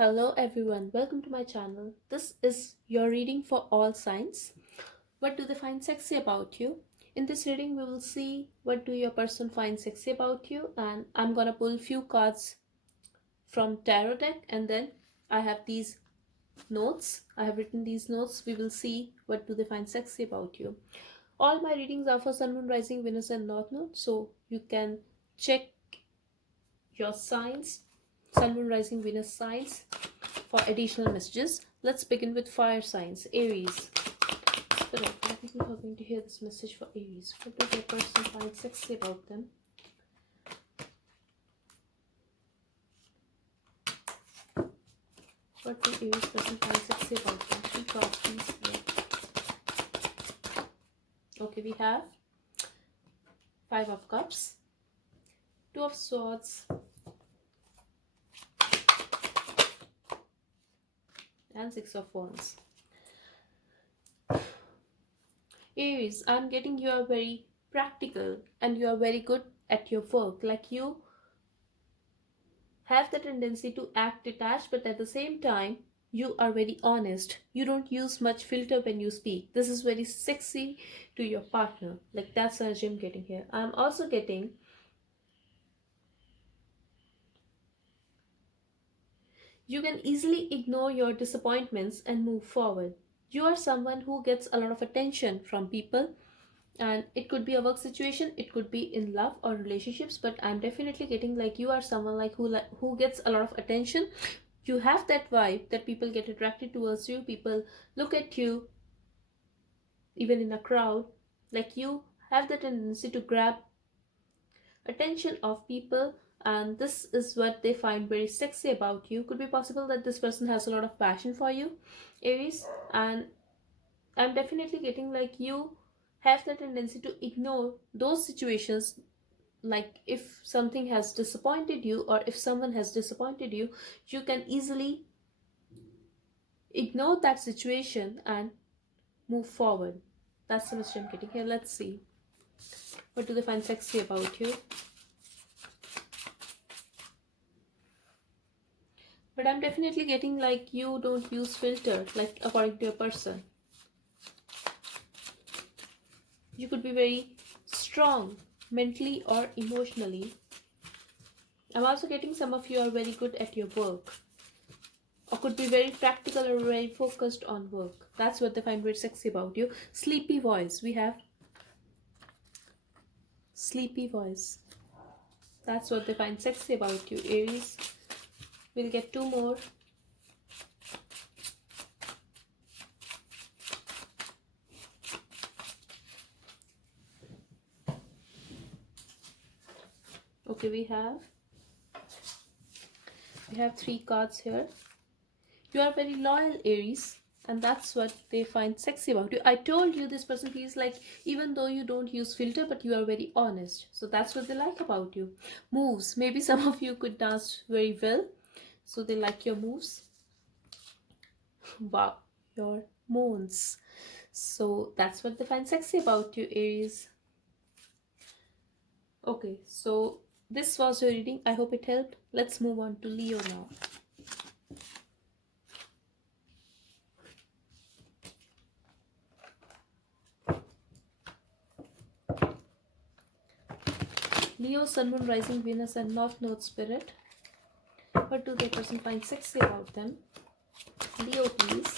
Hello everyone, welcome to my channel. This is your reading for all signs. What do they find sexy about you? In this reading, we will see what do your person find sexy about you, and I'm gonna pull few cards from tarot deck, and then I have these notes. I have written these notes. We will see what do they find sexy about you. All my readings are for Sun, Moon, Rising, Venus, and North Node, so you can check your signs, Sun, Moon, Rising, Venus signs for additional messages. Let's begin with fire signs. Aries. Spirit, why people are going to hear this message for Aries? What do their person find sexy about them? What do Aries person find sexy about them? 3 cards, please. Okay, we have 5 of Cups, 2 of Swords, and 6 of Wands. Aries, I'm getting you are very practical and you are very good at your work. Like you have the tendency to act detached, but at the same time, you are very honest. You don't use much filter when you speak. This is very sexy to your partner. Like that's what I'm getting here. I'm also getting you can easily ignore your disappointments and move forward. You are someone who gets a lot of attention from people, and it could be a work situation, it could be in love or relationships, but I'm definitely getting like you are someone like who gets a lot of attention. You have that vibe that people get attracted towards you, people look at you even in a crowd. Like you have the tendency to grab attention of people, and this is what they find very sexy about you. Could be possible that this person has a lot of passion for you, Aries, and I'm definitely getting like you have the tendency to ignore those situations. Like if something has disappointed you or if someone has disappointed you, you can easily ignore that situation and move forward. That's the message I'm getting here. Let's see, what do they find sexy about you? But I'm definitely getting like you don't use filter, like according to a person. You could be very strong mentally or emotionally. I'm also getting some of you are very good at your work, or could be very practical or very focused on work. That's what they find very sexy about you. Sleepy voice. We have sleepy voice. That's what they find sexy about you, Aries. We'll get 2 more. Okay, we have 3 cards here. You are very loyal, Aries, and that's what they find sexy about you. I told you this person feels like even though you don't use filter, but you are very honest. So that's what they like about you. Moves. Maybe some of you could dance very well, so they like your moves. Wow, your moans. So that's what they find sexy about you, Aries. Okay, so this was your reading. I hope it helped. Let's move on to Leo now. Leo, Sun, Moon, Rising, Venus, and North Node Spirit. What do the person find sexy about them? Leo, please.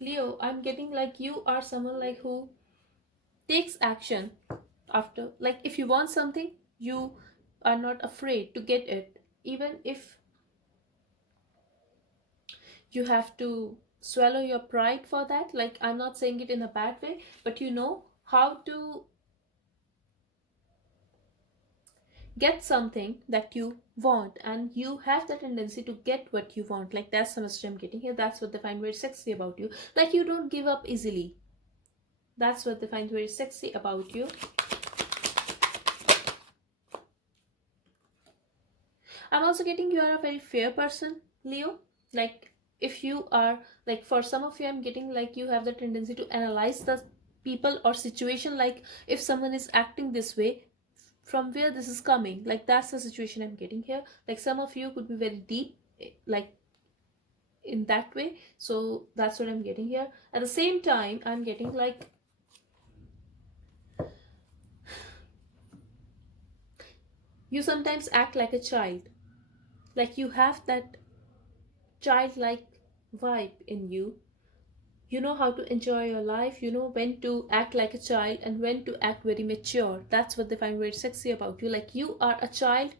Leo, I'm getting like you are someone like who takes action after, like if you want something, you are not afraid to get it, even if you have to swallow your pride for that. Like I'm not saying it in a bad way, but you know how to get something that you want, and you have the tendency to get what you want. Like that's the message I'm getting here. That's what they find very sexy about you. Like you don't give up easily. That's what they find very sexy about you. I'm also getting you are a very fair person, Leo. Like if you are, like for some of you, I'm getting like you have the tendency to analyze the people or situation, like if someone is acting this way, from where this is coming, like that's the situation I'm getting here. Like some of you could be very deep, like in that way. So that's what I'm getting here. At the same time, I'm getting like you sometimes act like a child, like you have that childlike vibe in you. You know how to enjoy your life, you know when to act like a child and when to act very mature. That's what they find very sexy about you. Like you are a child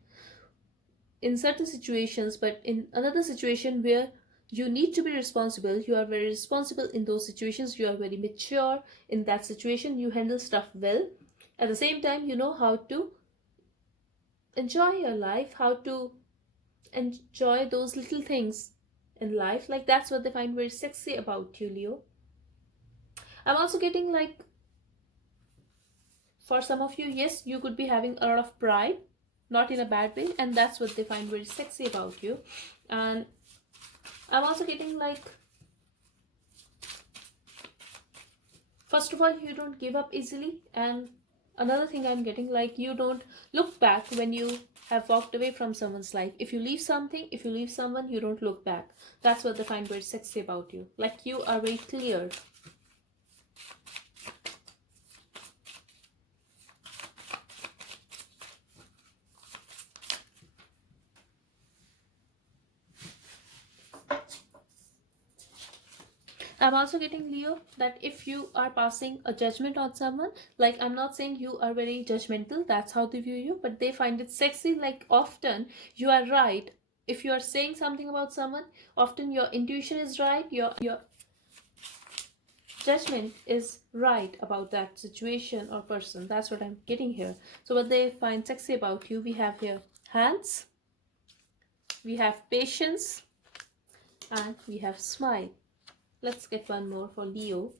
in certain situations, but in another situation where you need to be responsible, you are very responsible in those situations. You are very mature in that situation. You handle stuff well. At the same time, you know how to enjoy your life, how to enjoy those little things in life. Like that's what they find very sexy about you, Leo. I'm also getting like, for some of you, yes, you could be having a lot of pride, not in a bad way, and that's what they find very sexy about you. And I'm also getting like, first of all, you don't give up easily, and another thing I'm getting, like you don't look back when you have walked away from someone's life. If you leave something, if you leave someone, you don't look back. That's what they find very sexy about you. Like you are very clear. I'm also getting, Leo, that if you are passing a judgment on someone, like I'm not saying you are very judgmental, that's how they view you, but they find it sexy. Like often you are right. If you are saying something about someone, often your intuition is right, your judgment is right about that situation or person. That's what I'm getting here. So what they find sexy about you, we have here hands, we have patience, and we have smile. Let's get one more for Leo.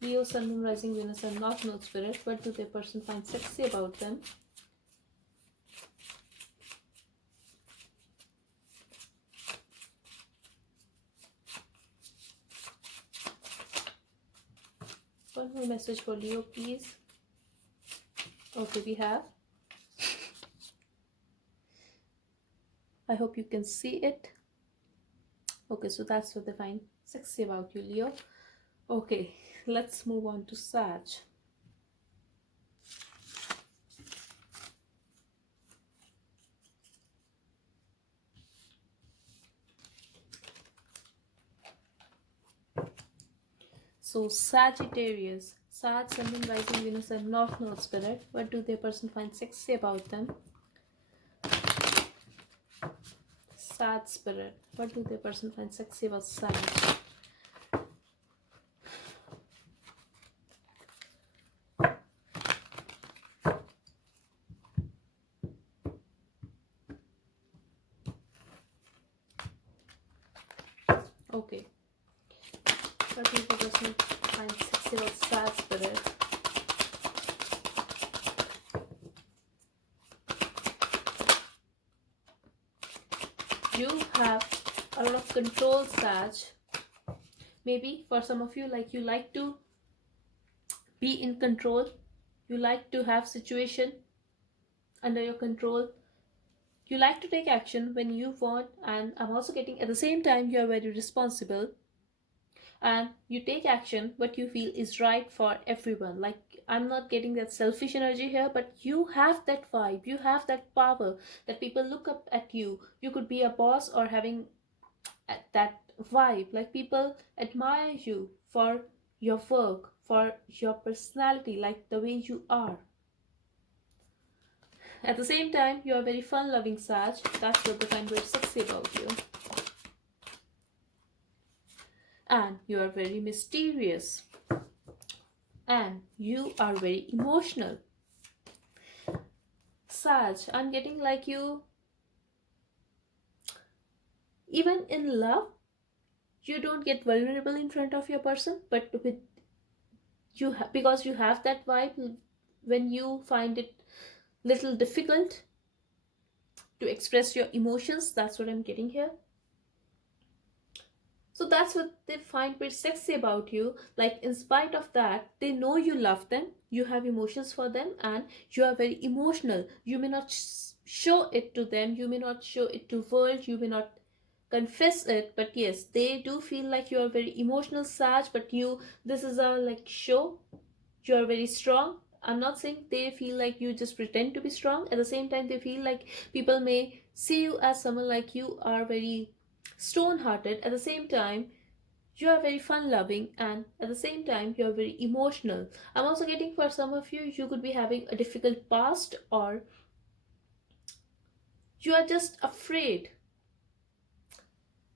Leo, Sun, Moon, Rising, Venus, and North Node Spirit. What do their person find sexy about them? One more message for Leo, please. Okay, we have. I hope you can see it. Okay, so that's what they find sexy about you, Leo. Okay, let's move on to Sag. So Sagittarius, Sag, Sun, Moon, Rising, Venus, and North Node Spirit. What do their person find sexy about them? Sag Spirit. What do their person find sexy about Sag? Okay. What do the person find sexy about Sag Spirit? You have a lot of control, Sag. Maybe for some of you, like you like to be in control. You like to have situation under your control. You like to take action when you want, and I'm also getting at the same time you are very responsible and you take action what you feel is right for everyone. Like I'm not getting that selfish energy here, but you have that vibe, you have that power that people look up at you. You could be a boss or having that vibe, like people admire you for your work, for your personality, like the way you are. At the same time, you are very fun loving, Sag. That's what they find very sexy about you. And you are very mysterious. And you are very emotional. Sag, I'm getting like you, even in love, you don't get vulnerable in front of your person, but with you because you have that vibe, when you find it little difficult to express your emotions. That's what I'm getting here. So that's what they find very sexy about you. Like, in spite of that, they know you love them, you have emotions for them, and you are very emotional. You may not show it to them, you may not show it to world, you may not confess it, but yes, they do feel like you are very emotional, Sag. But you, this is a like show. You are very strong. I'm not saying they feel like you just pretend to be strong. At the same time, they feel like people may see you as someone like you are very stone hearted. At the same time, you are very fun loving, and at the same time you are very emotional. I'm also getting, for some of you, you could be having a difficult past, or you are just afraid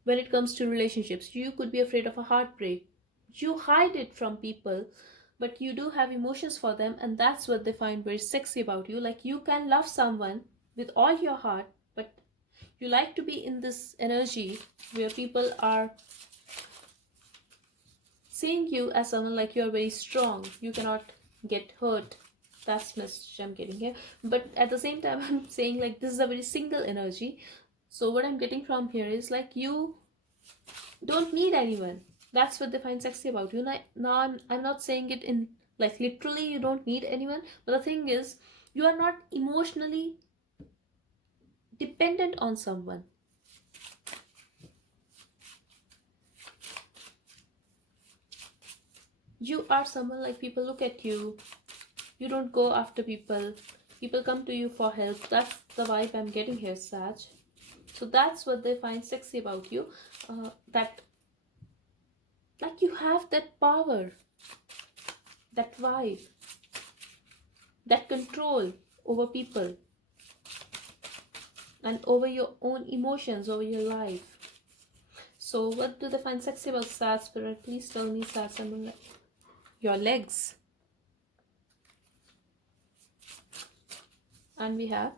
when it comes to relationships. You could be afraid of a heartbreak. You hide it from people, but you do have emotions for them, and that's what they find very sexy about you. Like, you can love someone with all your heart, but you like to be in this energy where people are seeing you as someone like you are very strong, you cannot get hurt. That's message I'm getting here. But at the same time, I'm saying like this is a very single energy. So what I'm getting from here is like you don't need anyone. That's what they find sexy about you. Now I'm not saying it in like literally you don't need anyone, but the thing is you are not emotionally dependent on someone. You are someone like people look at you. You don't go after people. People come to you for help. That's the vibe I'm getting here, Sag. So that's what they find sexy about you. That like you have that power, that vibe, that control over people and over your own emotions, over your life. So what do they find sexy about, Sag Spirit? Please tell me, Sag, something like your legs. And we have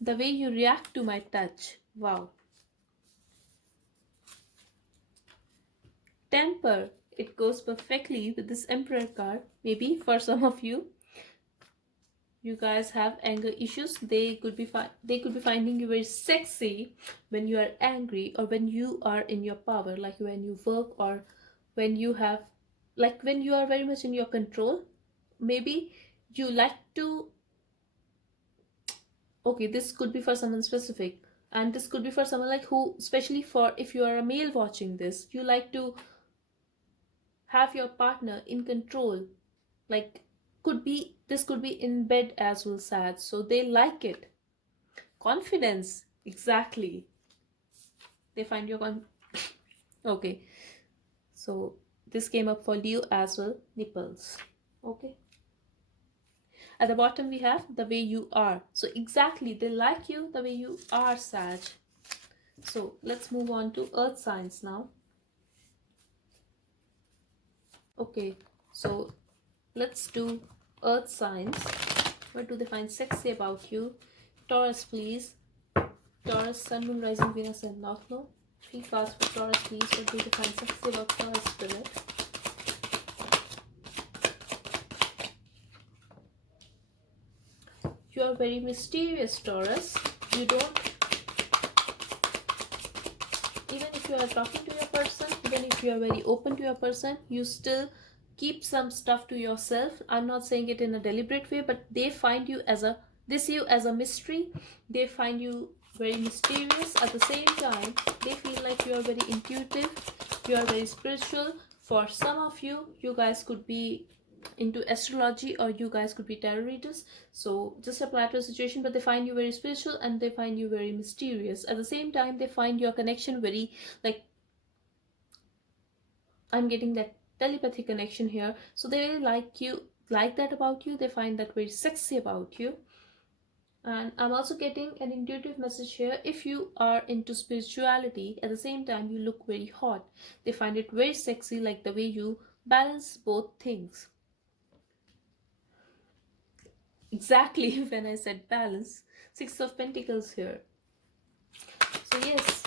the way you react to my touch. Wow. Temper. It goes perfectly with this Emperor card. Maybe for some of you, you guys have anger issues. They could be finding you very sexy when you are angry, or when you are in your power, like when you work, or when you have, like when you are very much in your control. Maybe you like to, okay, this could be for someone specific, and this could be for someone like who, especially for if you are a male watching this, you like to have your partner in control. Like, could be, this could be in bed as well, Sad. So they like it. Confidence, exactly. They find your okay, so this came up for Leo as well. Nipples. Okay, at the bottom we have the way you are. So exactly, they like you the way you are, Sag. So let's move on to earth signs now. Okay, so let's do earth signs. What do they find sexy about you? Taurus, please. Taurus, Sun, Moon, Rising, Venus, and North Node. 3 cards for Taurus, please. What do they find sexy about Taurus, Spirit? You are very mysterious, Taurus. You don't, even if you are talking to your person, even if you are very open to your person, you still keep some stuff to yourself. I'm not saying it in a deliberate way, but they find you as a, they see you as a mystery. They find you very mysterious. At the same time, they feel like you are very intuitive, you are very spiritual. For some of you, you guys could be into astrology, or you guys could be tarot readers. So just apply to a situation, but they find you very spiritual and they find you very mysterious. At the same time, they find your connection very, like, I'm getting that telepathy connection here. So they really like you, like that about you. They find that very sexy about you. And I'm also getting an intuitive message here. If you are into spirituality, at the same time you look very hot. They find it very sexy, like the way you balance both things. Exactly, when I said balance. 6 of Pentacles here. So yes,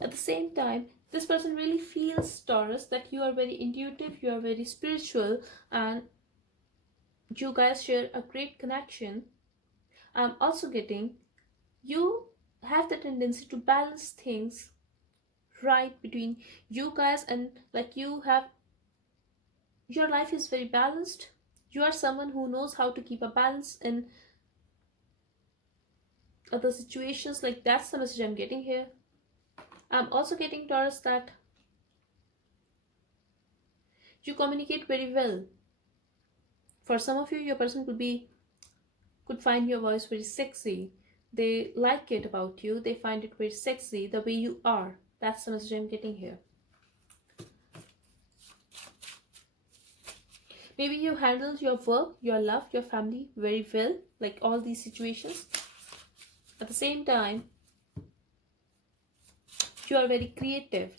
at the same time, this person really feels, Taurus, that you are very intuitive, you are very spiritual, and you guys share a great connection. I'm also getting you have the tendency to balance things right between you guys, and like you have, your life is very balanced. You are someone who knows how to keep a balance in other situations. Like that's the message I'm getting here. I'm also getting, Taurus, that you communicate very well. For some of you, your person could find your voice very sexy. They like it about you. They find it very sexy the way you are. That's the message I'm getting here. Maybe you handle your work, your love, your family very well, like all these situations. At the same time, you are very creative,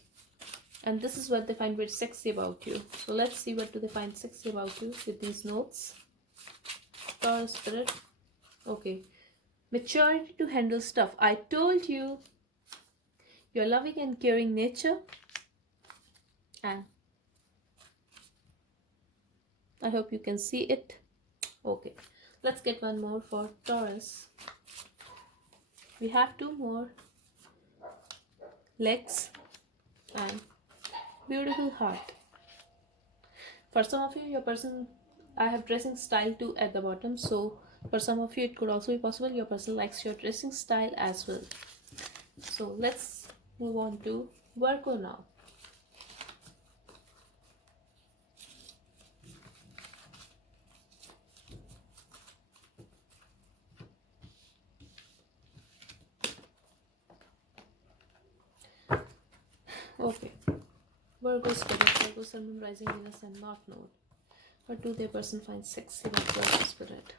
and this is what they find very sexy about you. So let's see, what do they find sexy about you with these notes. Taurus spirit. Okay. Maturity to handle stuff. I told you, your loving and caring nature, and I hope you can see it. Okay, let's get one more for Taurus. We have two more legs and beautiful heart. For some of you, your person, I have dressing style too at the bottom, so for some of you it could also be possible your person likes your dressing style as well. So let's move on to Virgo now. Okay, Virgo spirit, Virgo sun, moon, rising, Venus and North Node. What do their person find sexy about Virgo spirit?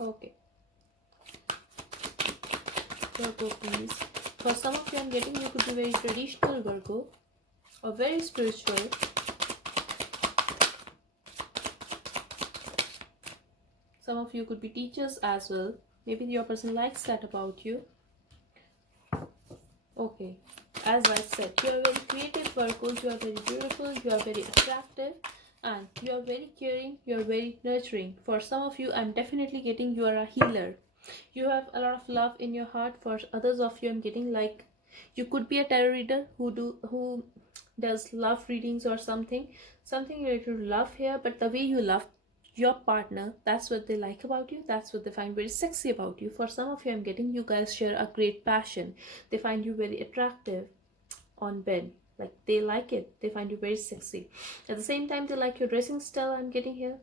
Okay, Virgo, please. For some of you, I'm getting you could be very traditional Virgo or very spiritual. Some of you could be teachers as well. Maybe your person likes that about you. Okay, as I said, you are very creative Virgos, you are very beautiful, you are very attractive, and you are very caring, you are very nurturing. For some of you, I'm definitely getting you are a healer. You have a lot of love in your heart. For others of you, I'm getting like you could be a tarot reader who does love readings or something related to love here. But the way you love your partner, that's what they like about you, that's what they find very sexy about you. For some of you, I'm getting you guys share a great passion. They find you very attractive on bed, like they like it, they find you very sexy. At the same time, they like your dressing style. I'm getting here,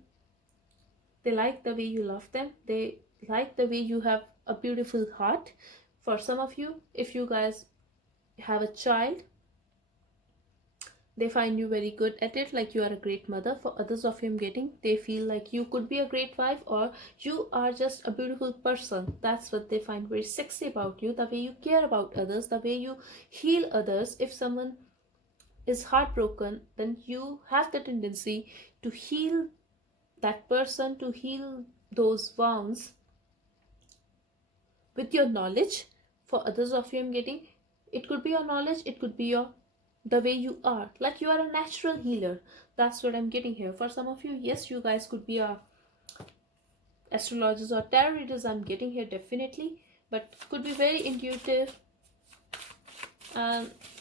they like the way you love them, they like the way you have a beautiful heart. For some of you, if you guys have a child, they find you very good at it, like you are a great mother. For others of you, I'm getting they feel like you could be a great wife, or you are just a beautiful person. That's what they find very sexy about you, the way you care about others, the way you heal others. If someone is heartbroken, then you have the tendency to heal that person, to heal those wounds with your knowledge. For others of you, I'm getting it could be your knowledge, it could be your the way you are, like you are a natural healer. That's what I'm getting here. For some of you, yes, you guys could be a astrologers or tarot readers. I'm getting here definitely, but could be very intuitive.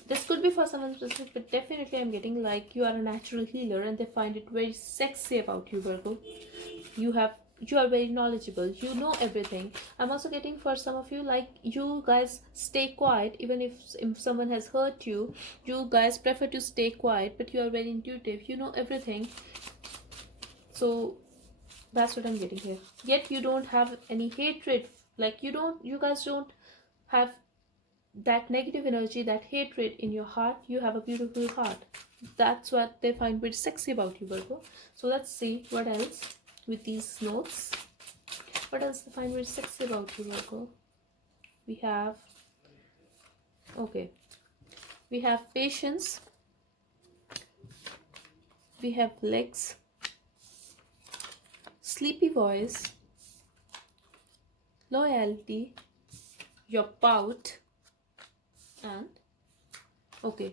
This could be for someone specific, but definitely I'm getting like you are a natural healer, and they find it very sexy about you, Virgo. You are very knowledgeable, you know everything. I'm also getting for some of you, like you guys stay quiet. Even if someone has hurt you, you guys prefer to stay quiet, but you are very intuitive, you know everything. So that's what I'm getting here. Yet you don't have any hatred, like you guys don't have that negative energy, that hatred in your heart. You have a beautiful heart. That's what they find very sexy about you, Virgo. So let's see what else with these notes. What else they find very sexy about you, Virgo? We have, okay, we have patience, we have legs, sleepy voice, loyalty, your pout, and okay.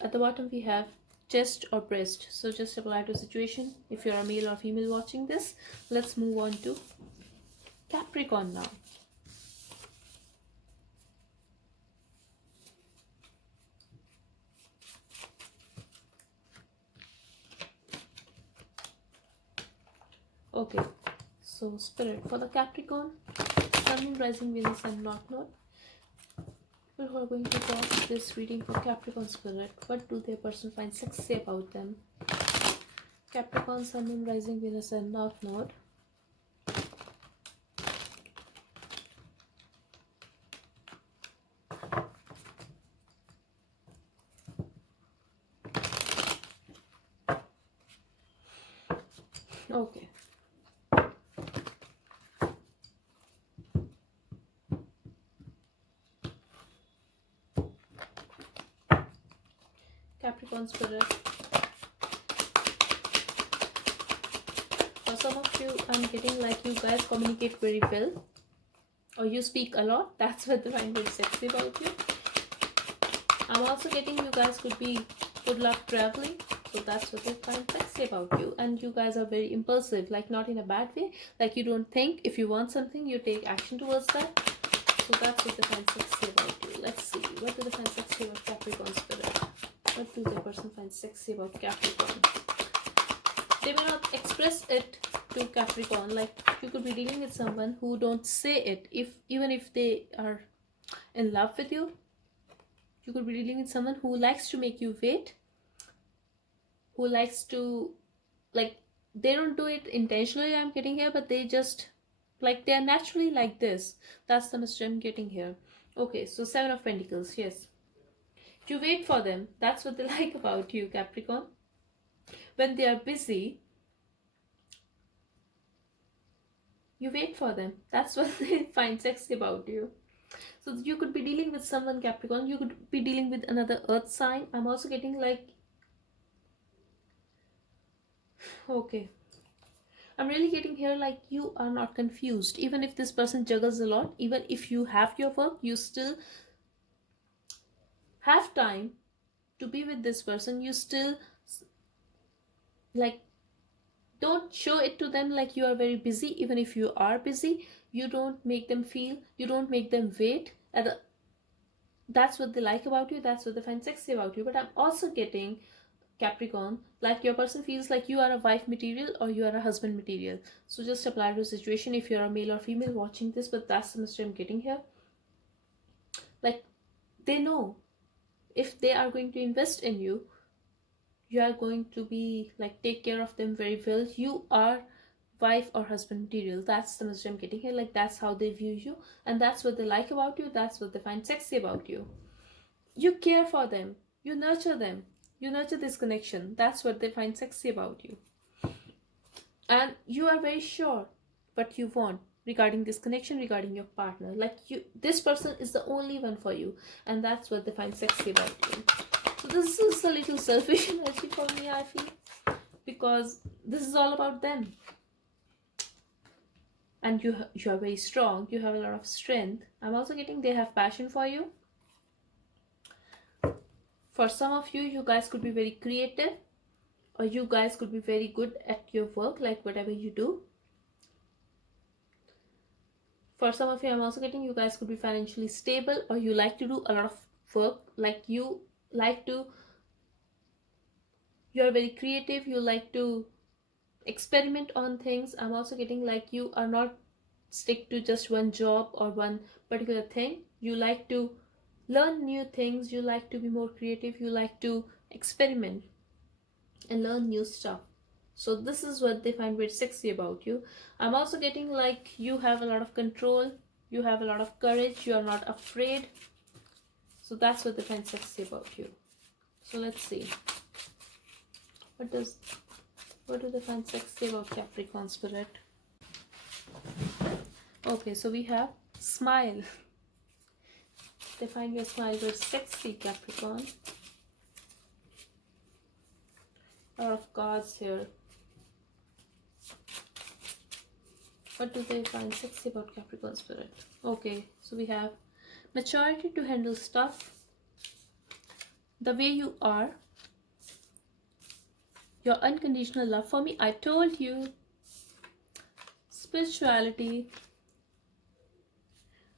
At the bottom we have chest or breast. So just apply to situation if you're a male or female watching this. Let's move on to Capricorn now. Okay, so spirit for the Capricorn, Sun, Moon, Rising, Venus, and North Node. We are going to pause this reading for Capricorn spirit. What do their person find sexy about them? Capricorn, Sun, Moon, Rising, Venus, and North Node. Okay. Capricorn spirit. For some of you, I'm getting like you guys communicate very well, or you speak a lot. That's what they find very sexy about you. I'm also getting you guys could love traveling, so that's what they find sexy about you. And you guys are very impulsive, like not in a bad way, like you don't think. If you want something, you take action towards that. So that's what they find sexy about you. Let's see, what do they find sexy about Capricorn spirit? What do the person find sexy about Capricorn? They may not express it to Capricorn. Like you could be dealing with someone who don't say it. Even if they are in love with you, you could be dealing with someone who likes to make you wait. Who likes to, like, they don't do it intentionally, I'm getting here, but they just, like, they are naturally like this. That's the message I'm getting here. Okay, so 7 of Pentacles, yes. You wait for them. That's what they like about you, Capricorn. When they are busy, you wait for them. That's what they find sexy about you. So you could be dealing with someone, Capricorn. You could be dealing with another earth sign. I'm also getting like, okay, I'm really getting here like you are not confused. Even if this person juggles a lot, even if you have your work, you still have time to be with this person. You still, like, don't show it to them like you are very busy. Even if you are busy, you don't make them feel, you don't make them wait. That's what they like about you. That's what they find sexy about you. But I'm also getting, Capricorn, like your person feels like you are a wife material or you are a husband material. So just apply to the situation if you're a male or female watching this. But that's the message I'm getting here. Like, they know if they are going to invest in you, you are going to be like, take care of them very well. You are wife or husband material. That's the message I'm getting here. Like, that's how they view you, and that's what they like about you. That's what they find sexy about you. You care for them, you nurture them, you nurture this connection. That's what they find sexy about you. And you are very sure what you want regarding this connection, regarding your partner. Like, this person is the only one for you, and that's what they find sexy about you. So this is a little selfish energy for me, I feel, because this is all about them. And you are very strong. You have a lot of strength. I'm also getting they have passion for you. For some of you, you guys could be very creative, or you guys could be very good at your work, like whatever you do. For some of you, I'm also getting you guys could be financially stable, or you like to do a lot of work. Like, you like to, you're very creative, you like to experiment on things. I'm also getting like you are not stick to just one job or one particular thing. You like to learn new things, you like to be more creative, you like to experiment and learn new stuff. So this is what they find very sexy about you. I'm also getting like you have a lot of control, you have a lot of courage, you are not afraid. So that's what they find sexy about you. So let's see, what do they find sexy about Capricorn spirit? Okay, so we have smile. They find your smile very sexy, Capricorn. A lot of cards here. What do they find sexy about Capricorn spirit? Okay, so we have maturity to handle stuff, the way you are, your unconditional love for me. I told you, spirituality.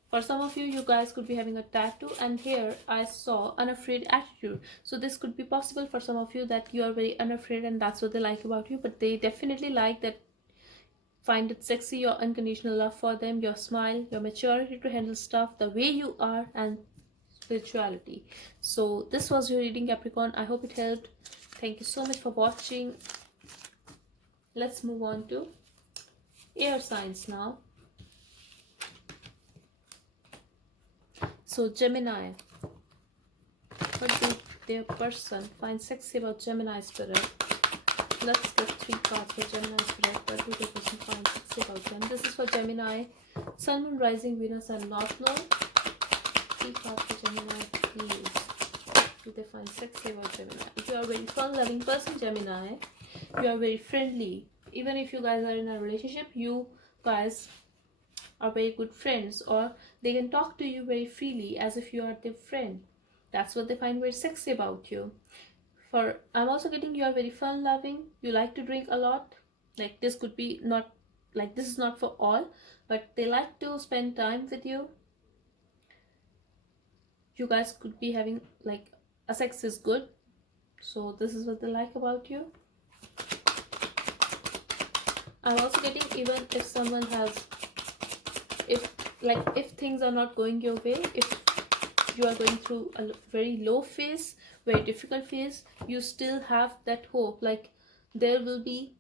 For some of you, you guys could be having a tattoo, and here I saw unafraid attitude. So this could be possible for some of you that you are very unafraid and that's what they like about you, but they definitely like that, find it sexy, your unconditional love for them, your smile, your maturity to handle stuff, the way you are, and spirituality. So this was your reading, Capricorn. I hope it helped. Thank you so much for watching. Let's move on to air signs now. So Gemini, what do their person find sexy about Gemini spirit? Let's get 3 cards for Gemini spirit. What do their person find sexy about them? This is for Gemini, Sun, Moon, Rising, Venus, and North Node. 3 cards for Gemini, please. What do they find sexy about Gemini? If you are a very fun-loving person, Gemini, you are very friendly. Even if you guys are in a relationship, you guys are very good friends, or they can talk to you very freely as if you are their friend. That's what they find very sexy about you. For I'm also getting you are very fun loving, you like to drink a lot. Like this could be not, like this is not for all, but they like to spend time with you. You guys could be having like a sex is good, so this is what they like about you. I'm also getting, even if someone has, if things are not going your way, if you are going through a very low phase, very difficult phase, you still have that hope, like there will be,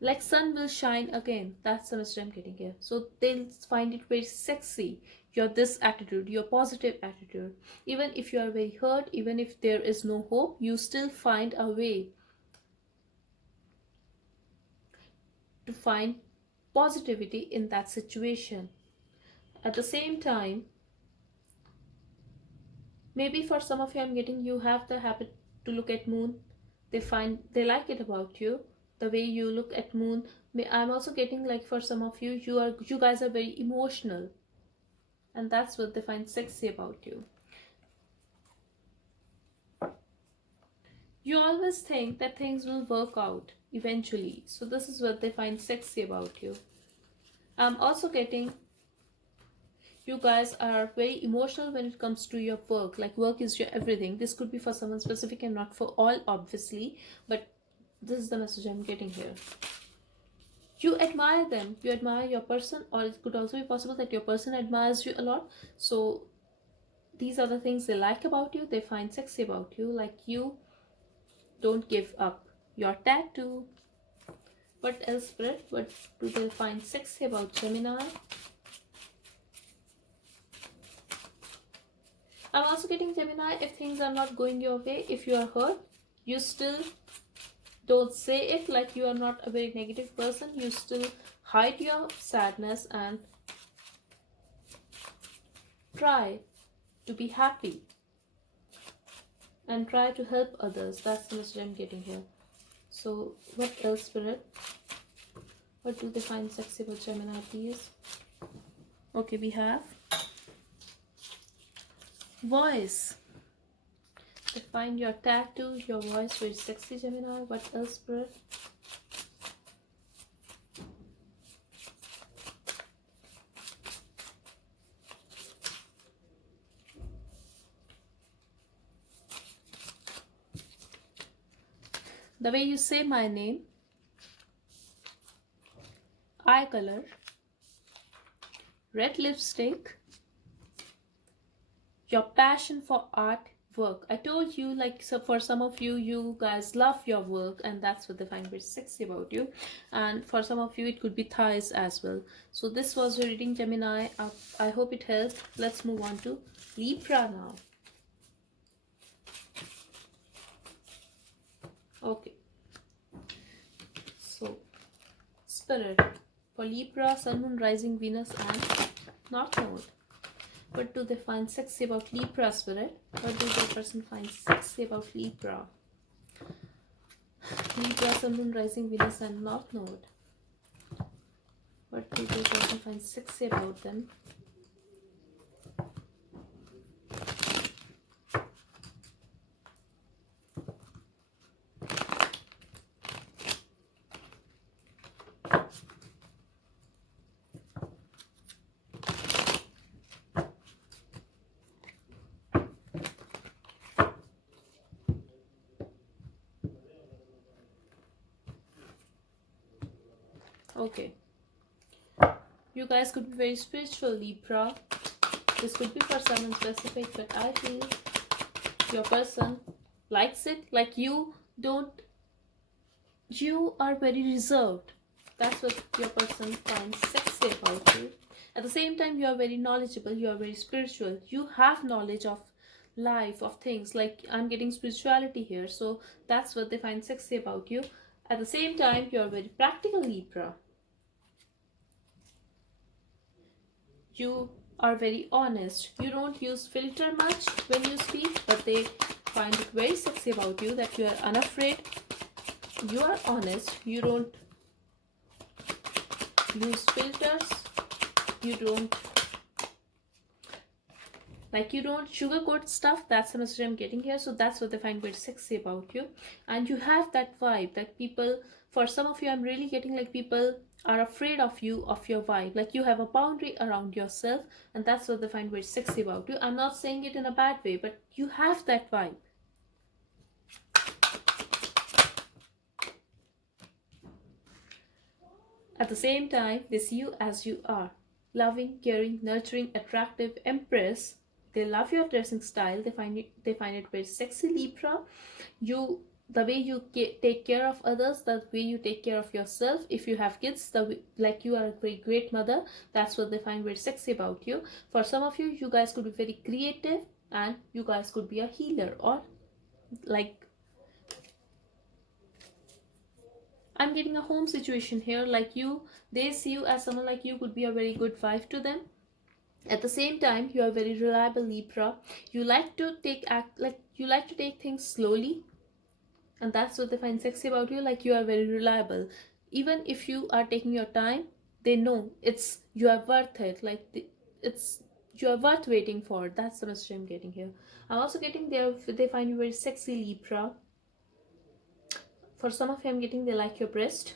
like sun will shine again. That's the message I'm getting here. So they'll find it very sexy, your this attitude, your positive attitude. Even if you are very hurt, even if there is no hope, you still find a way to find positivity in that situation. At the same time, maybe for some of you, I'm getting you have the habit to look at moon. They like it about you, the way you look at moon. I'm also getting like for some of you, you guys are very emotional, and that's what they find sexy about you. You always think that things will work out eventually, so this is what they find sexy about you. I'm also getting you guys are very emotional when it comes to your work. Like work is your everything. This could be for someone specific and not for all, obviously, but this is the message I'm getting here. You admire them, you admire your person, or it could also be possible that your person admires you a lot. So these are the things they like about you, they find sexy about you. Like you don't give up your tattoo. What else, Spirit? What do they find sexy about Gemini? I'm also getting Gemini, if things are not going your way, if you are hurt, you still don't say it. Like you are not a very negative person, you still hide your sadness and try to be happy and try to help others. That's the message I'm getting here. So what else, Spirit? What do they find sexy about Gemini, please? Okay, we have voice. They find your tattoo, your voice very sexy, Gemini. What else, Spirit? The way you say my name, eye color, red lipstick, your passion for art, work. I told you, like, so for some of you, you guys love your work, and that's what they find very sexy about you. And for some of you, it could be thighs as well. So this was your reading, Gemini. I hope it helped. Let's move on to Libra now. Okay, so Spirit for Libra, Sun, Moon, Rising, Venus, and North Node. What do they find sexy about Libra, Spirit? What do the person find sexy about Libra? Libra, Sun, Moon, Rising, Venus and North Node. What do they person find sexy about them? Okay. You guys could be very spiritual, Libra. This could be for someone specific, but I feel your person likes it. Like you are very reserved. That's what your person finds sexy about you. At the same time, you are very knowledgeable, you are very spiritual. You have knowledge of life, of things. Like I'm getting spirituality here. So that's what they find sexy about you. At the same time, you are very practical, Libra. You are very honest. You don't use filter much when you speak, but they find it very sexy about you that you are unafraid. You are honest. You don't use filters. You don't sugarcoat stuff. That's the message I'm getting here. So that's what they find very sexy about you. And you have that vibe that people, for some of you, I'm really getting like people are afraid of you, of your vibe. Like you have a boundary around yourself, and that's what they find very sexy about you. I'm not saying it in a bad way, but you have that vibe. At the same time, they see you as you are. Loving, caring, nurturing, attractive, Empress. They love your dressing style. They find it very sexy, Libra. The way you take care of others, the way you take care of yourself. If you have kids, like you are a very great mother. That's what they find very sexy about you. For some of you, you guys could be very creative, and you guys could be a healer, or like I'm getting a home situation here. Like they see you as someone like you could be a very good wife to them. At the same time, you are very reliable, Libra. You like to take things slowly, and that's what they find sexy about you. Like you are very reliable. Even if you are taking your time, they know you are worth it. Like you are worth waiting for. That's the message I'm getting here. I'm also getting they find you very sexy, Libra. For some of you, I'm getting they like your breast.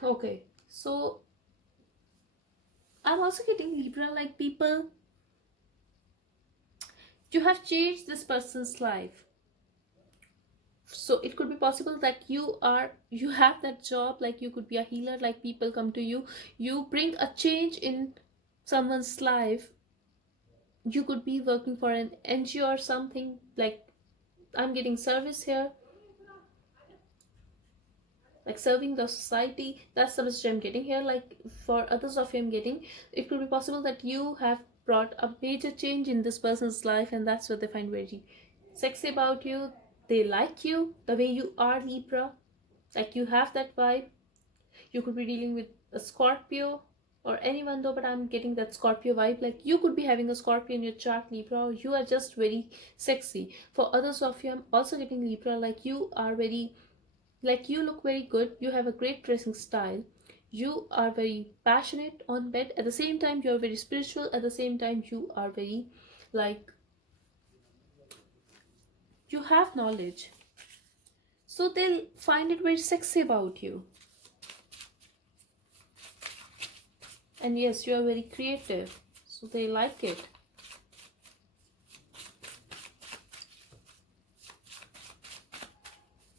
Okay, so I'm also getting, Libra, like people, you have changed this person's life. So it could be possible that you have that job, like you could be a healer, like people come to you, you bring a change in someone's life. You could be working for an NGO or something. Like I'm getting service here, like serving the society. That's the message I'm getting here. Like for others of you, I'm getting it could be possible that you have brought a major change in this person's life, and that's what they find very sexy about you. They like you the way you are, Libra. Like you have that vibe. You could be dealing with a Scorpio or anyone though, but I'm getting that Scorpio vibe. Like you could be having a Scorpio in your chart, Libra, or you are just very sexy. For others of you, I'm also getting, Libra, like you are very, like you look very good. You have a great dressing style. You are very passionate on bed. At the same time, you are very spiritual. At the same time, you are very, like, you have knowledge. So they'll find it very sexy about you. And yes, you are very creative. So they like it.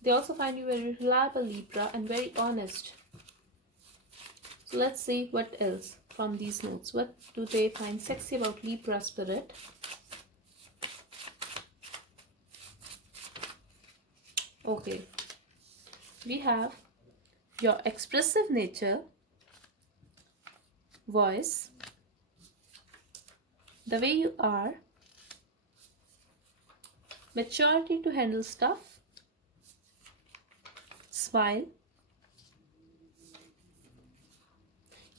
They also find you very reliable, Libra, and very honest. So let's see what else from these notes. What do they find sexy about Libra spirit? Okay. We have your expressive nature, voice, the way you are, maturity to handle stuff, smile,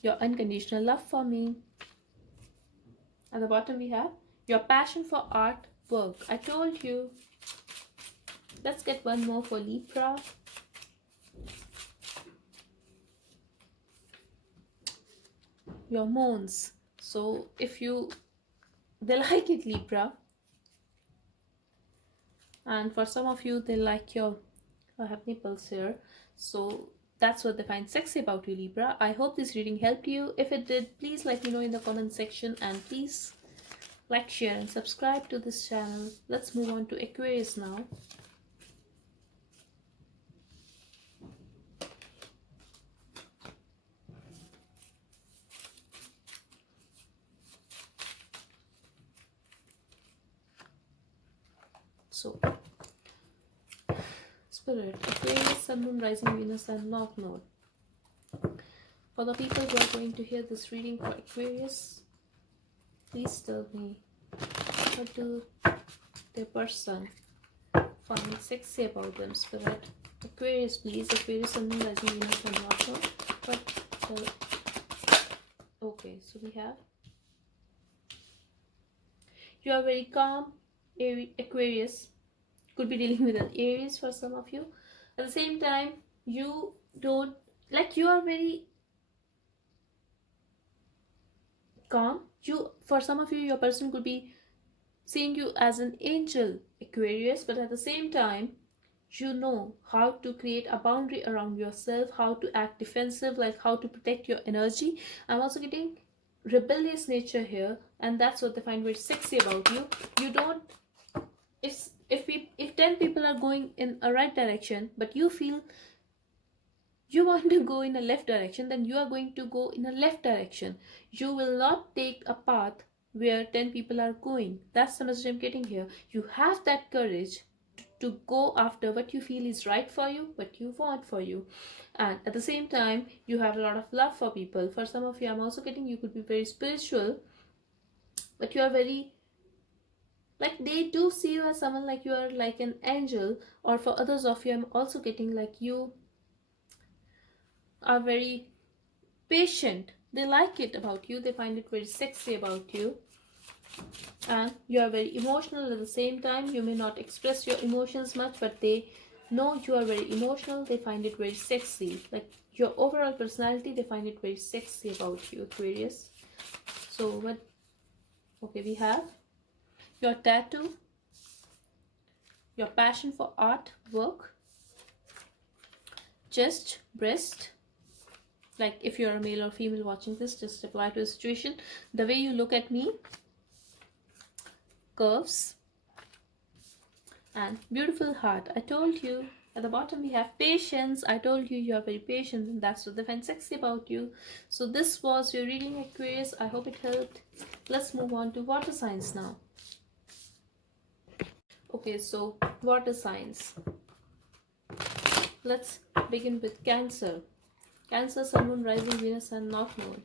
your unconditional love for me. At the bottom we have your passion for art, work. I told you Let's get one more for Libra. Your moans. So if you, they like it, Libra. And for some of you, they like your, I have nipples here. So that's what they find sexy about you, Libra. I hope this reading helped you. If it did, please let me know in the comment section, and please like, share and subscribe to this channel. Let's move on to Aquarius now. So, Spirit, Aquarius, Sun, Moon, Rising, Venus and North Node. For the people who are going to hear this reading for Aquarius, please tell me, what do their person find sexy about them, Spirit? Aquarius, please. Aquarius, Sun, Moon, Rising, Venus and North Node. Okay, so we have, you are very calm, Aquarius. Could be dealing with an Aries for some of you. At the same time, you don't, like, you are very calm. You, for some of you, your person could be seeing you as an angel, Aquarius, but at the same time, you know how to create a boundary around yourself, how to act defensive, like how to protect your energy. I'm also getting rebellious nature here, and that's what they find very sexy about you. You don't, if 10 people are going in a right direction, but you feel you want to go in a left direction, then you are going to go in a left direction. You will not take a path where 10 people are going. That's the message I'm getting here. You have that courage to go after what you feel is right for you, what you want for you. And at the same time, you have a lot of love for people. For some of you, I'm also getting, you could be very spiritual, but you are very, like, they do see you as someone like you are like an angel. Or for others of you, I'm also getting like you are very patient. They like it about you. They find it very sexy about you. And you are very emotional at the same time. You may not express your emotions much, but they know you are very emotional. They find it very sexy. Like your overall personality, they find it very sexy about you, Aquarius. So what, okay, we have your tattoo, your passion for art, work, chest, breast. Like if you're a male or female watching this, just apply to a situation. The way you look at me, curves, and beautiful heart. I told you. At the bottom we have patience. I told you you are very patient, and that's what they find sexy about you. So this was your reading, Aquarius. I hope it helped. Let's move on to water signs now. Okay, so water signs. Let's begin with Cancer. Cancer, Sun, Moon, Rising, Venus and North Node.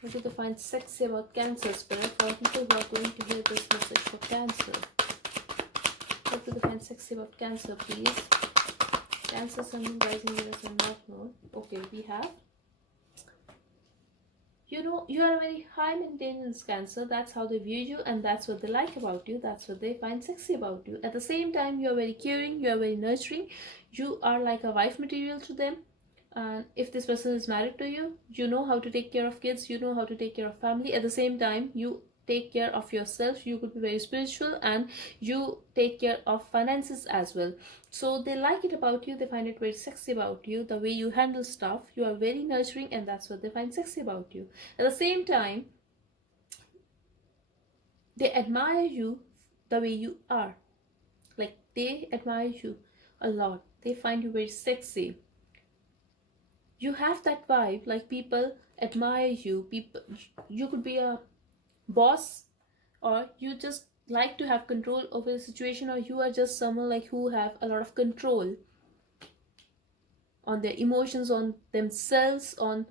What do they find sexy about Cancer, Spirit? For people who are going to hear this message for Cancer, what do they find sexy about Cancer, please? Cancer, Sun, Moon, Rising, Venus and North Node. Okay, we have, you know, you are a very high maintenance, Cancer. That's how they view you, and that's what they like about you. That's what they find sexy about you. At the same time, you are very caring, you are very nurturing. You are like a wife material to them. And if this person is married to you, you know how to take care of kids, you know how to take care of family. At the same time, you take care of yourself. You could be very spiritual, and you take care of finances as well. So they like it about you. They find it very sexy about you, the way you handle stuff. You are very nurturing, and that's what they find sexy about you. At the same time, they admire you the way you are. Like they admire you a lot. They find you very sexy. You have that vibe, like people admire you. People, you could be a boss, or you just like to have control over the situation, or you are just someone like who have a lot of control on their emotions, on themselves, on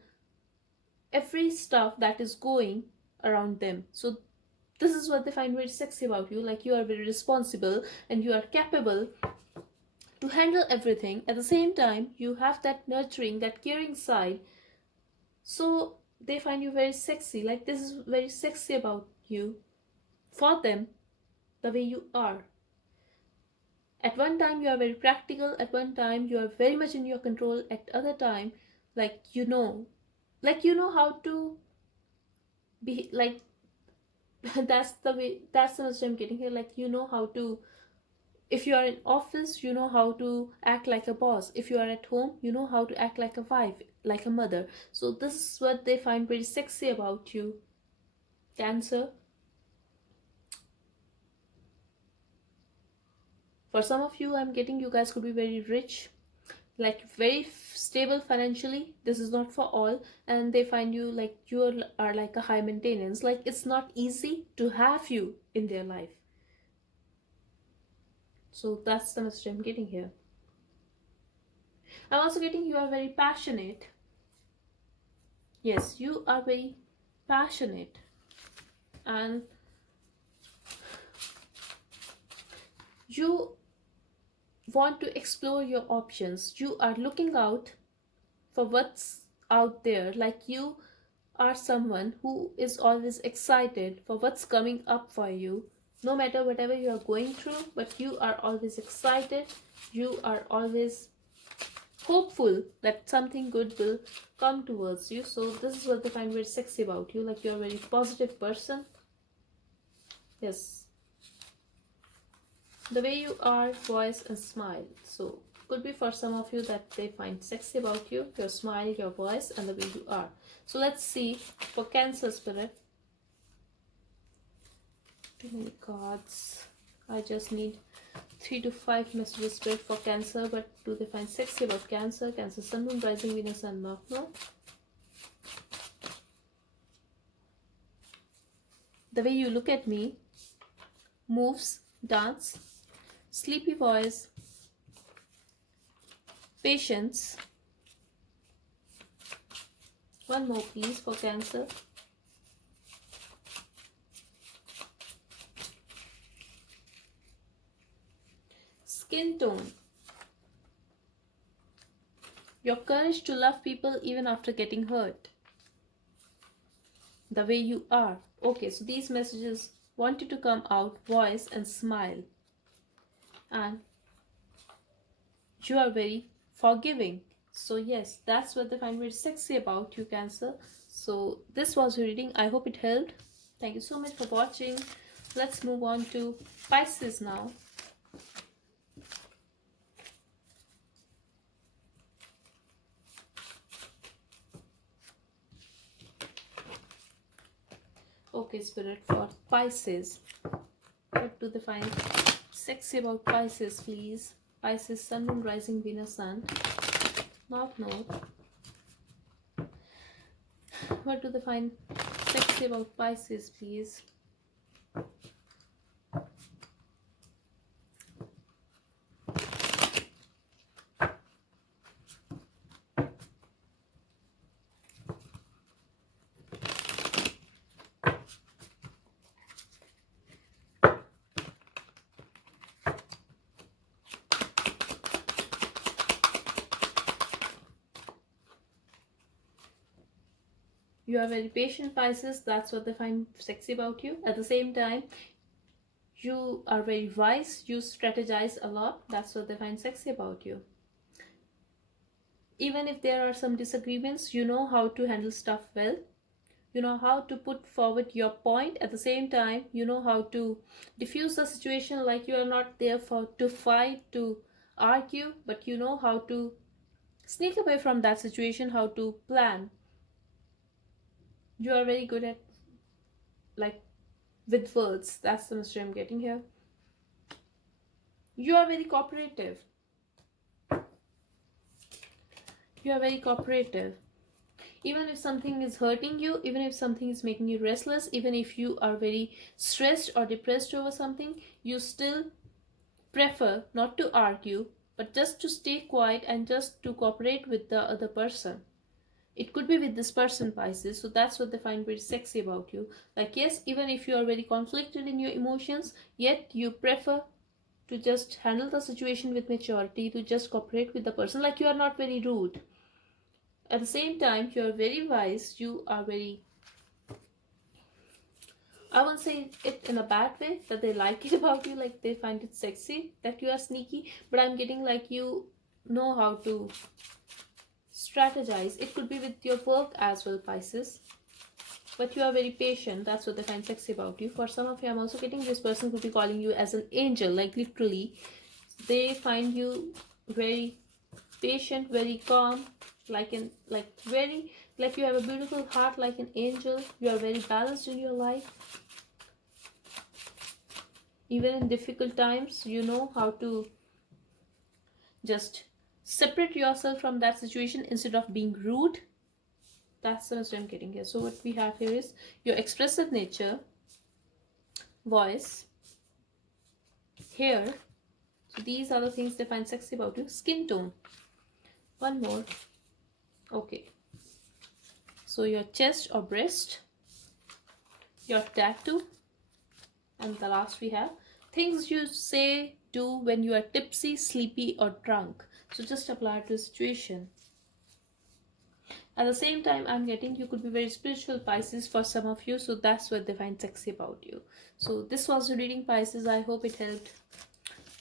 every stuff that is going around them. So this is what they find very sexy about you. Like you are very responsible, and you are capable to handle everything. At the same time, you have that nurturing, that caring side. So they find you very sexy. Like this is very sexy about you for them, the way you are. At one time you are very practical, at one time you are very much in your control, at other time, like you know how to be like that's the way, that's the message I'm getting here. Like you know how to, if you are in office, you know how to act like a boss. If you are at home, you know how to act like a wife, like a mother. So this is what they find very sexy about you, Cancer. For some of you, I'm getting, you guys could be very rich, like very stable financially. This is not for all. And they find you like are like a high maintenance, like it's not easy to have you in their life. So that's the message I'm getting here. I'm also getting you are very passionate. Yes, you are very passionate, and you want to explore your options. You are looking out for what's out there. Like you are someone who is always excited for what's coming up for you, no matter whatever you are going through, but you are always excited. You are always hopeful that something good will come towards you. So this is what they find very sexy about you. Like you're a very positive person. Yes, the way you are, voice and smile. So could be for some of you that they find sexy about you, your smile, your voice, and the way you are. So let's see for Cancer spirit. Too many cards. I just need 3 to 5 messages spirit for Cancer. But do they find sexy about Cancer? Cancer, Sun, Moon, Rising, Venus, and North Node. The way you look at me, moves, dance, sleepy voice, patience. One more please for Cancer. Skin tone. Your courage to love people even after getting hurt. The way you are. Okay, so these messages wanted to come out, voice and smile. And you are very forgiving. So yes, that's what they find very sexy about you, Cancer. So this was your reading. I hope it helped. Thank you so much for watching. Let's move on to Pisces now. Okay, Spirit, for Pisces, what do they find sexy about Pisces, please? Pisces, Sun, Moon, Rising, Venus, Sun, North Node. What do they find sexy about Pisces, please? You are very patient, Pisces. That's what they find sexy about you. At the same time, you are very wise. You strategize a lot. That's what they find sexy about you. Even if there are some disagreements, you know how to handle stuff well. You know how to put forward your point. At the same time, you know how to diffuse the situation. Like you are not there to fight, to argue, but you know how to sneak away from that situation, how to plan. You are very good at, like, with words. That's the message I'm getting here. You are very cooperative. You are very cooperative. Even if something is hurting you, even if something is making you restless, even if you are very stressed or depressed over something, you still prefer not to argue, but just to stay quiet and just to cooperate with the other person. It could be with this person, Pisces. So that's what they find very sexy about you. Like, yes, even if you are very conflicted in your emotions, yet you prefer to just handle the situation with maturity, to just cooperate with the person. Like you are not very rude. At the same time, you are very wise. You are very I won't say it in a bad way, that they like it about you, like they find it sexy, that you are sneaky, but I'm getting like you know how to strategize. It could be with your work as well, Pisces. But you are very patient. That's what they find sexy about you. For some of you, I'm also getting this person could be calling you as an angel. Like literally, they find you very patient, very calm, like very, like you have a beautiful heart like an angel. You are very balanced in your life. Even in difficult times, you know how to just separate yourself from that situation instead of being rude. That's the message I'm getting here. So what we have here is your expressive nature, voice, hair. So these are the things they find sexy about you. Skin tone. One more. Okay. So your chest or breast, your tattoo, and the last we have things you say, do when you are tipsy, sleepy, or drunk. So just apply it to the situation. At the same time, I'm getting you could be very spiritual, Pisces, for some of you. So that's what they find sexy about you. So this was the reading, Pisces. I hope it helped.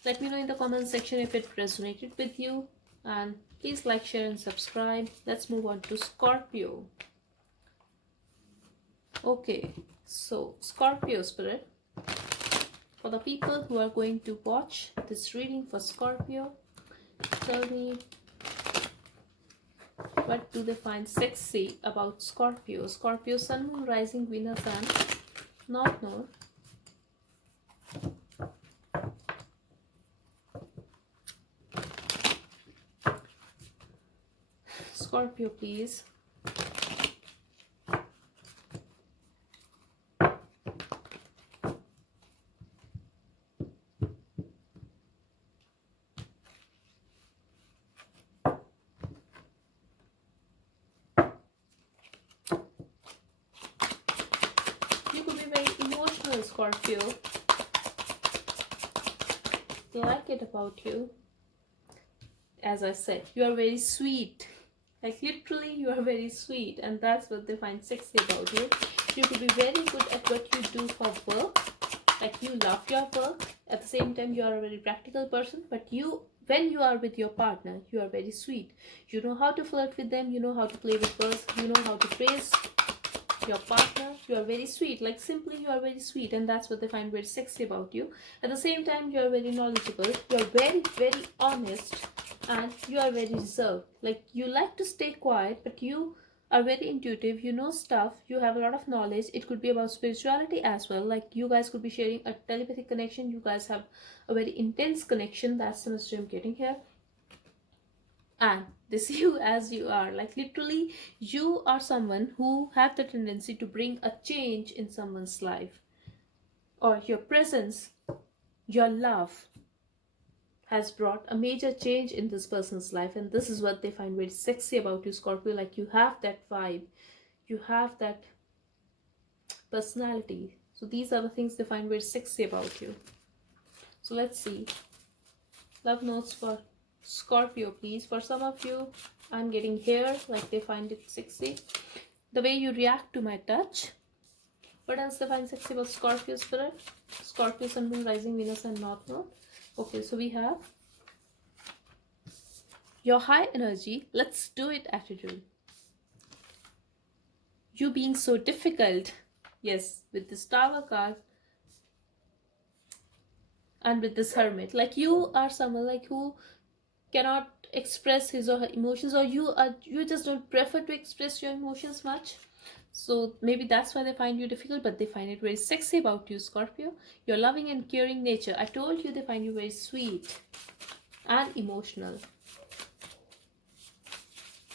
Let me know in the comment section if it resonated with you. And please like, share, and subscribe. Let's move on to Scorpio. Okay, so Scorpio spirit. For the people who are going to watch this reading for Scorpio, tell me, what do they find sexy about Scorpio? Scorpio, Sun, Moon, Rising, Venus, and North Node. Scorpio, please. You could be very emotional, Scorpio. They like it about you. As I said, you are very sweet. Like literally, you are very sweet, and that's what they find sexy about you. You could be very good at what you do for work. Like you love your work. At the same time, you are a very practical person. But when you are with your partner, you are very sweet. You know how to flirt with them. You know how to play with girls. You know how to praise your partner. You are very sweet. Like simply, you are very sweet, and that's what they find very sexy about you. At the same time, you are very knowledgeable. You are very, very honest. And you are very reserved. Like you like to stay quiet, but you are very intuitive. You know stuff. You have a lot of knowledge. It could be about spirituality as well. Like you guys could be sharing a telepathic connection. You guys have a very intense connection. That's the message I'm getting here. And this you as you are. Like literally, you are someone who have the tendency to bring a change in someone's life. Or your presence, your love has brought a major change in this person's life, and this is what they find very sexy about you, Scorpio. Like you have that vibe, you have that personality. So these are the things they find very sexy about you. So let's see, love notes for Scorpio, please. For some of you, I'm getting hair, like they find it sexy, the way you react to my touch. What else they find sexy about Scorpio spirit? Scorpio, Sun, Moon, Rising, Venus, and North Node. Okay, so we have your high energy, let's do it attitude. You being so difficult. Yes, with this Tower card and with this Hermit. Like you are someone like who cannot express his or her emotions, or you just don't prefer to express your emotions much. So maybe that's why they find you difficult, but they find it very sexy about you, Scorpio. Your loving and caring nature. I told you they find you very sweet and emotional.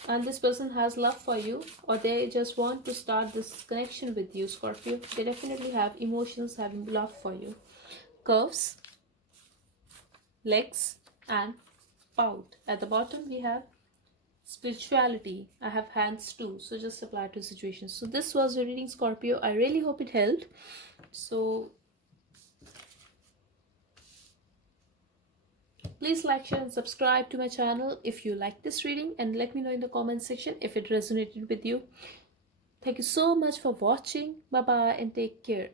And this person has love for you, or they just want to start this connection with you, Scorpio. They definitely have emotions, having love for you. Curves, legs, and pout. At the bottom we have spirituality. I have hands too, so just apply to situations. So this was your reading, Scorpio. I really hope it helped. So please like, share, and subscribe to my channel if you like this reading, and let me know in the comment section if it resonated with you. Thank you so much for watching. Bye bye and take care.